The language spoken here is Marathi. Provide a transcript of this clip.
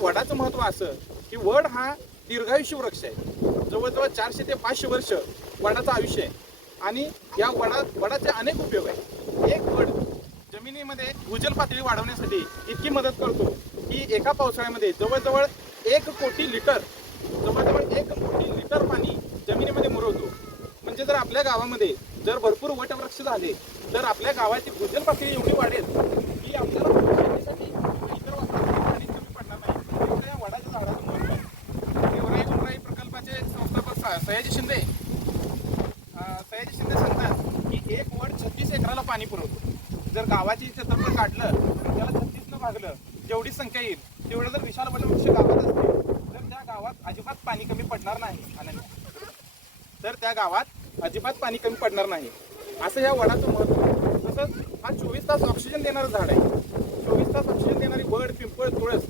वडाचं महत्त्व असं की वड हा दीर्घायुष्य वृक्ष आहे. जवळजवळ 400 ते 500 वर्ष वडाचं आयुष्य आहे. आणि या वडाचे अनेक उपयोग आहेत. एक वड जमिनीमध्ये भूजल पातळी वाढवण्यासाठी इतकी मदत करतो की एका पावसाळ्यामध्ये जवळजवळ 1 कोटी लिटर पाणी जमिनीमध्ये मुरवतो. म्हणजे जर आपल्या गावामध्ये जर भरपूर वटवृक्ष झाले तर आपल्या गावाची भूजल पातळी एवढी वाढेल की आपल्याला शेतीसाठी इतर वापरासाठी पाणी कमी पडणार नाही. एवढं या वडाच्या झाडाचं महत्त्व आहे. वराई प्रकल्पाचे संस्थापक सयाजी शिंदे सांगतात की एक वड 36 एकराला पाणी पुरवतो. जर गावाची क्षेत्रफळ काढलं तर त्याला 36 न भागलं जेवढी संख्या येईल तेवढं जर विशाल वटवृक्ष गावात असतील तर त्या गावात अजिबात पाणी कमी पडणार नाही. असं या वडाचं महत्त्व आहे. तसंच हा 24 तास ऑक्सिजन देणारं झाड आहे. 24 तास ऑक्सिजन देणारी वड, पिंपळ, तुळस